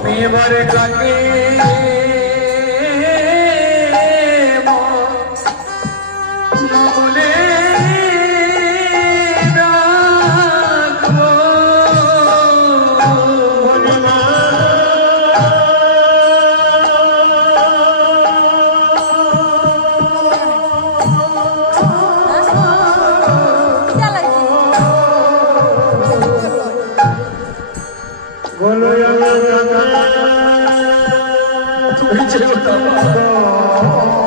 আমি এবার কাকে Golo ya ya ya 왜 재밌다.